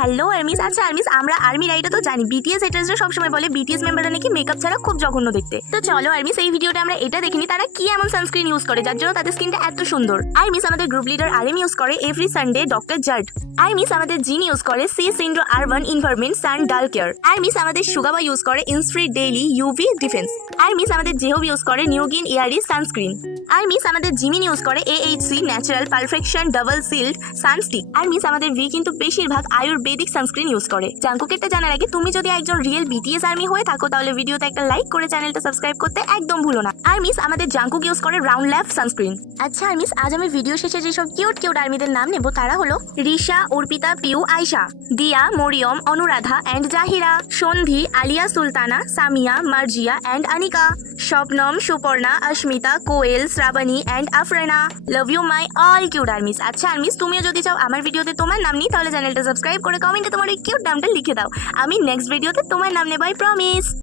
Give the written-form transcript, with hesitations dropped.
Hello armies. আচ্ছা armies, আমরা army রাইডা তো জানি বিটিএস হেটার্সরা সবসময় বলে বিটিএস মেম্বাররা নাকি মেকআপ ছাড়া খুব জঘন্য দেখতে। তো চলো আর্মিস, এই ভিডিওটা আমরা এটা দেখিনি তারা কি এমন সানস্ক্রিন ইউজ করে যার জন্য তাদের স্কিনটা এত সুন্দর। আর্মিস, আমাদের গ্রুপ লিডার আরএম ইউজ করে every Sunday doctor Jart. ARMYs, আমাদের জিন ইউজ করে Shiseido urban environment sun dual care. ARMYs, আমাদের সুগাবা ইউজ করে Innisfree daily UV defence. ARMYs, আমাদের জেহব ইউজ করে নিউগিন এয়ারি সানস্ক্রিন। আর্মিস, আমাদের Jimin use করে AHC natural perfection double shield sunstick. ARMYs, আমাদের V কিন্তু বেশিরভাগ আয়ুর্বেদিক সানস্ক্রিন ইউজ করে। জাঙ্কুকেরটা জানার আগে তুমি যদি একজন রিয়েল বিটিএস আর্মি হয়ে থাকো তাহলে ভিডিওতে একটা লাইক করে চ্যানেলটা সাবস্ক্রাইব করতে একদম ভুলো না। আর্মিস, আমাদের জাঙ্কুক ইউজ করে রাউন্ড ল্যাব সানস্ক্রিন। আচ্ছা আর্মিস, আজ আমি ভিডিও শেষে যেসব কিউট কিউট আর্মিদের নাম নেব তারা হলো রিশা, অর্পিতা, পিউ, আয়শা, দিয়া, Mariam, Anuradha and Zahira, Sandhi, Aliya Sultana, Samiya, Marjia and Anika, Swapnam, Suparna, Asmita, Koel, Shrabani and Afrana. Love you my all cute armys. আচ্ছা আর্মিস, তুমিও যদি চাও আমার ভিডিওতে তোমার নাম নিই তাহলে চ্যানেলটা সাবস্ক্রাইব করে কমেন্টে তোমার ওই কিউট নামটা লিখে দাও। আমি নেক্সট ভিডিওতে তোমার নাম নেব, আই প্রমিস।